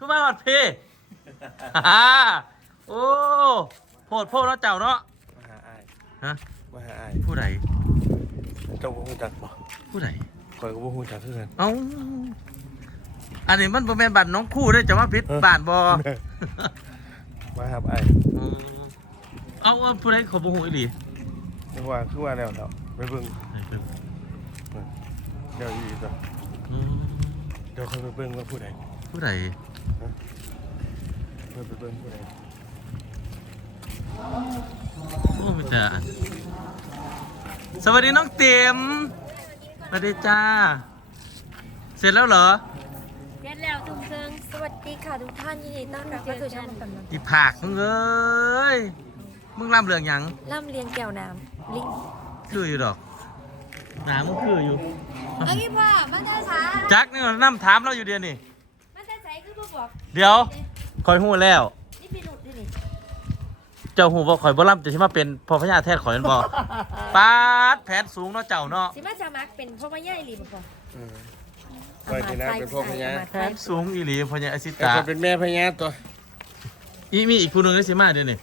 ขึ้นมาหอดพี่ฮ่าโอ้โพดโพดแล้วเจ้าเนาะมาหาอ้ฮะมาหาอ้ายผู้ใดเจ้าบ่ฮู้จัดป่ผู้ใดคอยก็บ่ฮู้จักคือกันเอ้าอันนี้มันบ่แมนบัตรน้องคู่ได้อจะว่าพิษบ้านบอมาครับอ้เอาเอาผู้ใดขอบ่ฮู้อีหลีจังว่าคือว่าแล้วเนาะไปเบิ่งเดี๋ยวอีกต่อเดี๋ยวค่อยไปเบิ่งว่าผู้ใดผู้ใด โอ้ไม่จ้สวัสดีน้องเต็มสวัสดีจ้า เสร็จแล้วเหรอเสร็จแล้วทุกเชิงสวัสดีค่ะทุกท่านยินดีต้อนรับเข้าสู่ช่องปันน้อีผักมึงเอ้ย มึงล่ำเรื่องยังล่ำเรียงแก้วน้ำลิงคืออยู่ดอกน้ำมึงคืออยู่ เอ้ยพี่พ่อมานจ้ช้าจักนี่น้ำถามเราอยู่เดียวนี่ เดี๋ยวคอยหู้แล้ว นี่มีหลุดด้วนี่เจ้าหูบ่คอยบ่ล่ำจะที่มาเป็นพ่อพญาแท้คอยนั่นบ่ปาดแผนสูงเนาะเจ้าเนาะสิมาสมัคเป็นพ่อพญ่าอีหลีบ่พอไปที่น้าเป็นพ่อพญา แผนสูงอีหลีพญาอสิตาเป็นแม่พญาตัวอีมีอีกคู่หนึงได้สิมาเดี๋ยวนี้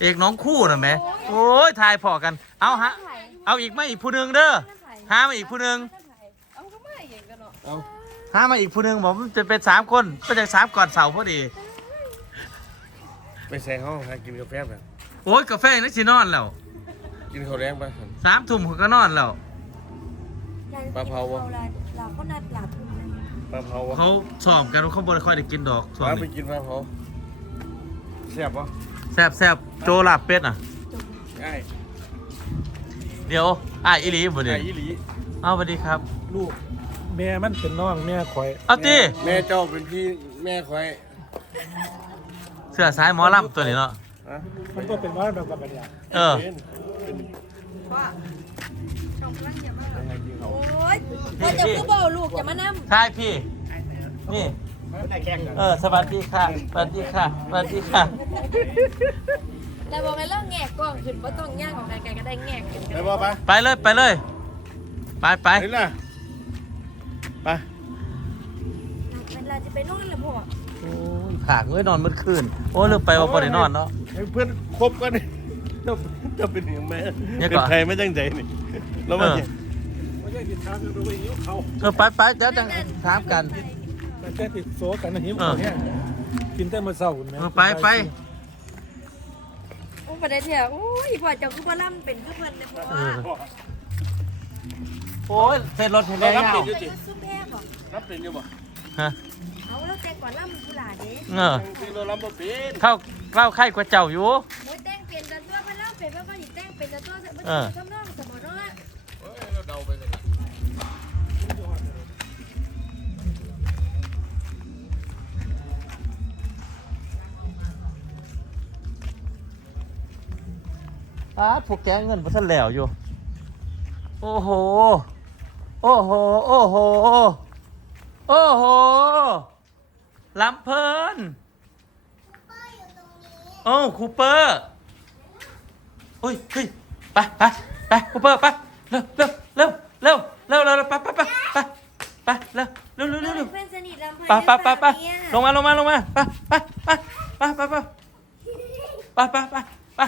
เอกน้องคู่น่ะแม่โอ้ยทายพอกัน เอาฮะ เอาอีกไม่อีกคู่หนึงเด้อหามาอีกคู่หนึงเอาก็ไม่เห็นกันเนาะ หามาอีกผู้หนึ่งผมจะเป็นสามคนก็จะสามก่อนเสาพอดี ไปใซงห้องกินกาแฟแบบโอ้ยกาแฟนักชินอนแล้วกินข้าวแรงไปสามทุ่มเขาก็นอนแล้วปลาเผาะเราก็นัดหลับปลาเผาวเขาสอบกันเขาบริค่อยได้กินดอกสอบไปกินปลาเผาแซ่บปะแซบแซบโจลาบเป็ดอะ ง่เดี๋ยวอะอีลีบ่เดี๋ยไอ้วยี่ลี เอาสวัสดีครับ ลูก แม่มันเป็นน้องแม่ข่อยเอาตีแม่เจ้าเป็นพี่แม่คอยเสื้อสายหมอลำตัวนี้เนาะมันก็เป็นว่าเรากับปัญญาเออ เป็นเป็นว่ช่างจะมายังไงดีเขาโอ้ยเราจะผู้เบาลูกจะมานั่งใช่พี่ นี่ เออ สวัสดีค่ะ สวัสดีค่ะ สวัสดีค่ะ แต่บอกให้เริ่มแงกกล้องขึ้นว่ต้องย่างของใครๆก็ได้แงกขึ้นไปบ่ปไปเลย ไปเลย ไปไป จะไปนอนแล้พ่อโอ้ยผากเอ้ยนอนเมื่อคืน โอ้ยเลิกไปว่าพอไดนอนเนาะเพื่อนคบกันนี่จะจะเป็นอย่างไรเนี่ยก่เป็นไทยไม่จังใจนี่แล้วมันจะไม่ใช่ติดทางกันไปหิ้วเขาเออไปไปเดี๋ยวจะถามกัน แต่แค่ติดโซ่กันนะฮิ้วเนี่ยกินแต่มาเศร้าเออไปไปโอ้ประเดี๋ยวเถอะโอ้ยพ่อเจะาคืออล่ำเป็นเพื่อนเลยพ่อโอ้ยเสร็จรถแล้วรับเปลี่ยนยัซุ่บ่รับเปลี่ยนยังบ่ฮะ แต่งก่อล่ำกุหาบเด้เออที่เรล้ำบป็เข้าเข้าไข่กว่าเจ้าอยู่ โอ้แตงเป็นต่ตัวพัล่ำเป็นว่าก็แตงเป็นต่ตัวแต่บ่เออ ทำนองสมอนาะเอ้ยเราเดาไปเลยอ้าดพวกแกเงินบ่ทันแล้วอยู่ โอ้โห โอ้โห โอ้โห โอ้โห ลำเพลินโอ้คูเปอร์อุ้ยเฮ้ยไปไปไปคูเปอร์ไปเร็วเร็วเร็วเร็วเร็วเร็วไปไปไปไปไปเร็วเร็วเร็วเร็วเร็วเพื่อนสนิทลำเพลินไปไปไปไปลงมาลงมาลงมาไปไปไปไปไปไปไปไปไป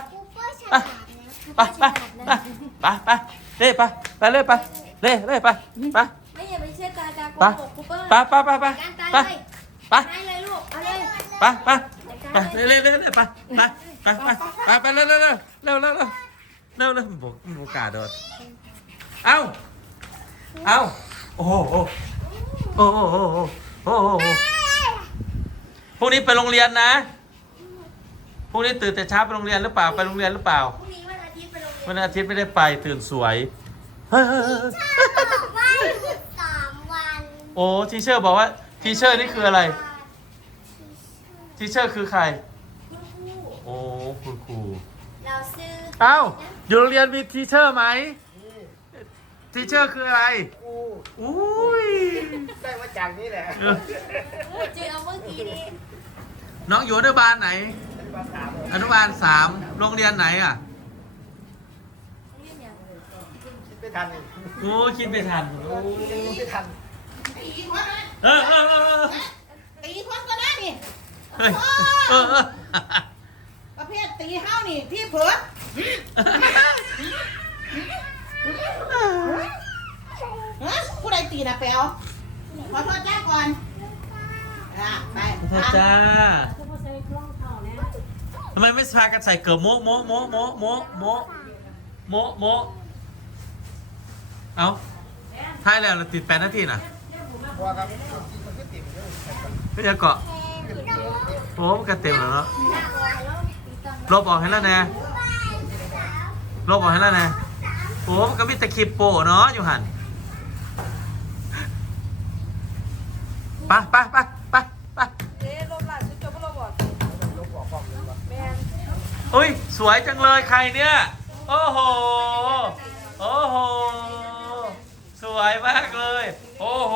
ไปไปไปไปไปไปเร็วไปไปเร่ไปเร็วเร่ไปไปไม่อย่าไปเชื่อตาตาโกหกคูเปอร์ไปไปไปไป ลยลูก เอาเลยไปไปไปเร็วเร็วเร็วเร็วไปไปไปไปไปไปเร็วเร็วเร็วเร็วเร็วเร็วเร็วเร็วบอกโอกาสโดนเอ้าเอ้าโอ้โหโอ้โหโอ้โหโอ้โหโอ้โหพรุ่งนี้ไปโรงเรียนนะพรุ่งนี้ตื่นแต่เช้าไปโรงเรียนหรือเปล่าไปโรงเรียนหรือเปล่าพรุ่งนี้วันอาทิตย์ไปโรงเรียนวันอาทิตย์ไม่ได้ไปตื่นสวยเฮ้ยเฮ้ยเฮ้ยบอกว่าหยุดสามวันโอ้ทีเชอร์บอกว่า ทีเชอร์นี่คืออะไรทีเชอร์คือใครคุณครูโอ้คุณครูเราซื้อเอ้าอยู่โรงเรียนมีทีเชอร์ไหมทีเชอร์คืออะไรอุ้ยได้มาจากนี่แหละเออเจอเอาเมื่อกี้นี้น้องอยู่อนุบาลไหน อนุบาลสามโรงเรียนไหนอะเรียนอย่างไม่ทันโอ้คิดไม่ทัน โอ้ไม่ทันเออเออเออเออตีคนก็ได้ดิเฮ้ยเออเออประเภทตีเฮ้านี่ที่เผือฮะผู้ใดตีนะแปลวขอโทษจ้าก่อนอะไปขอโทษจ้าทำไมไม่พากันใส่เกิร์โมโมโมโมโมโมโมโมเอาท้ายแล้วเราติดแปดนาทีน่ะ ไม่จะเกาะโอ้มันก็เต็มแล้วเนาะลบออกให้แล้วแน่ลบออกให้แล้วแน่โอ้มันก็มีต่คลิปโปะเนาะอยู่หันไปไปไปไปไปเลมหลานชุดจบก็ลบอดแมนอุ้ยสวยจังเลยใครเนี่ย โอ้โห โอ้โห สวยมากเลย โอ้โห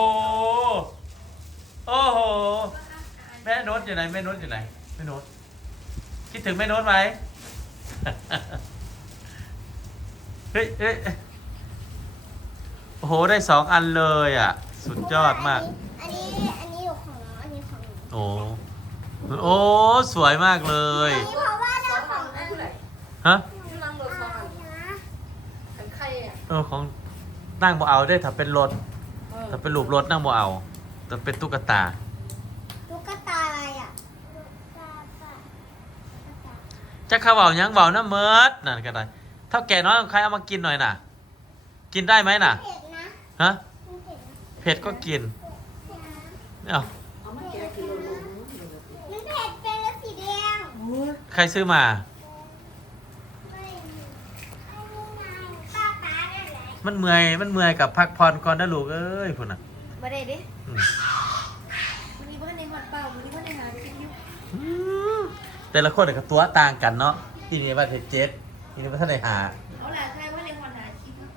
โอ้โห แม่โน้ตอยู่ไหน แม่โน้ตอยู่ไหน แม่โน้ตคิดถึงแม่โน้ตไหม เฮ้ยเฮ้ยโอ้โห ได้สองอันเลยอะ สุดยอดมาก อันนี้ อันนี้อยู่ของน้องอันนี้ของหนูโอ้ โอ้ สวยมากเลย อันนี้เพราะว่าเราของอันผู้ฮะ นะเออของนั่งบ่เอาได้ถ้าเป็นรถ ถ้าเป็นรูปรถนั่งบ่เอา แต่เป็นตุ๊กตา ตุ๊กตาอะไรอะตุ๊กตาปะจะเขาเบาหยังเบาน้ำเมิดนั่นก็ได้เท่าแก่น้อยของใครเอามากินหน่อยน่ะ กินได้ไหมน่ะเผ็ดนะฮะมันเผ็ดนะเผ็ดก็กินไม่เอามันเผ็ดเป็นรสสีแดงใครซื้อมาไม่อันนี้ไงป้าป้าได้ไหนมันเมื่อย มันเมื่อยกับพักผ่อนก่อนนะลูกเอ้ยพุ่นน่ะ บ่ได้เด้อืมวันนี้บ่ได้หอดเปล่าวันนี้บ่ได้หากินอยู่อืมแต่ละคนเนี่ยก็ตัวต่างกันเนาะที่นี่ว่าเทเจ็ดที่นี่ว่าท่านไหนหาเอาล่ะใครว่าเรียนหอดหากินเนาะ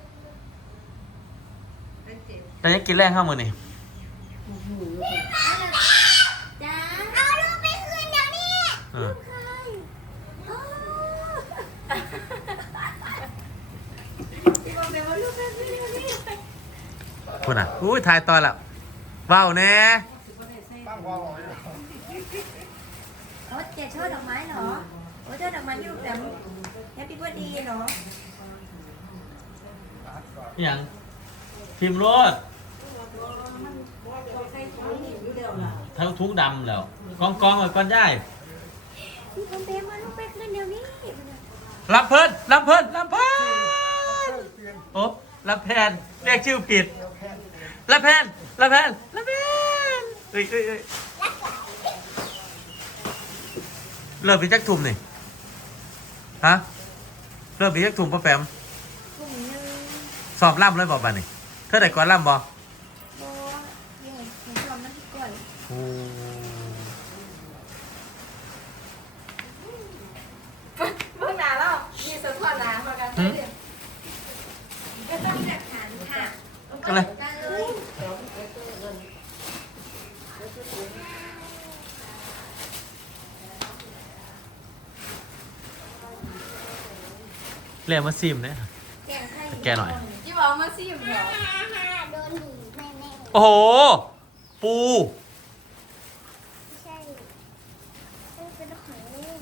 เป็นเจ็บแต่ยังกินแรงข้าวมือนี่จ้าเอาลูกไปคืนเดี๋ยวนี้ เออ ที่บอกไปว่าลูกแม่ไม่เรียนนี่ พุ่นน่ะอุ้ยทายตอนละเว้าวแน่อ๋อเจ๊ช่อดอกไม้เหรอโอ้ช่อดอกไม้อยู่แต่แฮปปี้เบิร์ดดีเหรออหย่างพิมพ์รถทั้งทุกดำแล้วกองกองๆไว้ก่อนย่ายพี่คอมเบมาลูกไปคืนเดี๋ยวนี้รับเพิ่นรับเพิ่นรับเพิ่นโอ้ รับแพนเรียกชื่อผิดรับแพนรับแพนรับแพนเอ้ยเอ้ยเอ้ยเริ่มเป็นจักทุ่มนี่ฮะเริ่มเป็นจักทุ่มป้าแปมกลุ่มนึงสอบล่ำเลยบอกบ้านี่เธอได้ก่อนล่ำบ่โบยังไงผมทำมันที่ก่อน โอ้ เมื่อหนาแล้วมีสุดขวาหนามากันเลยก็ต้องจัดฐานค่ะ อะไร ได้เลย เรียกมาซิมเนี่ยแกงไข่แกหน่อยยี่บอกมาสิอยู่เหรอฮ่าฮ่าโดนหนีแน่แน่โอ้โห ปู ไม่ใช่มันเป็นของเล่น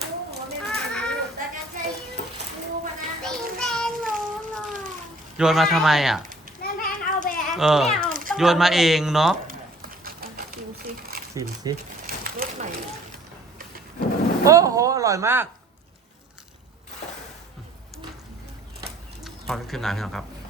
โอ้โหไม่รู้แต่การใช้รู้ว่านะตีแม่หนูหน่อยโยนมาทำไมอะ แม่แม่เอาไปเออไม่เอาต้องโยนมาเองเนาะกินสิชิมสิรสใหม่ โอ้โห อร่อยมาก ความคือนหน้อครับ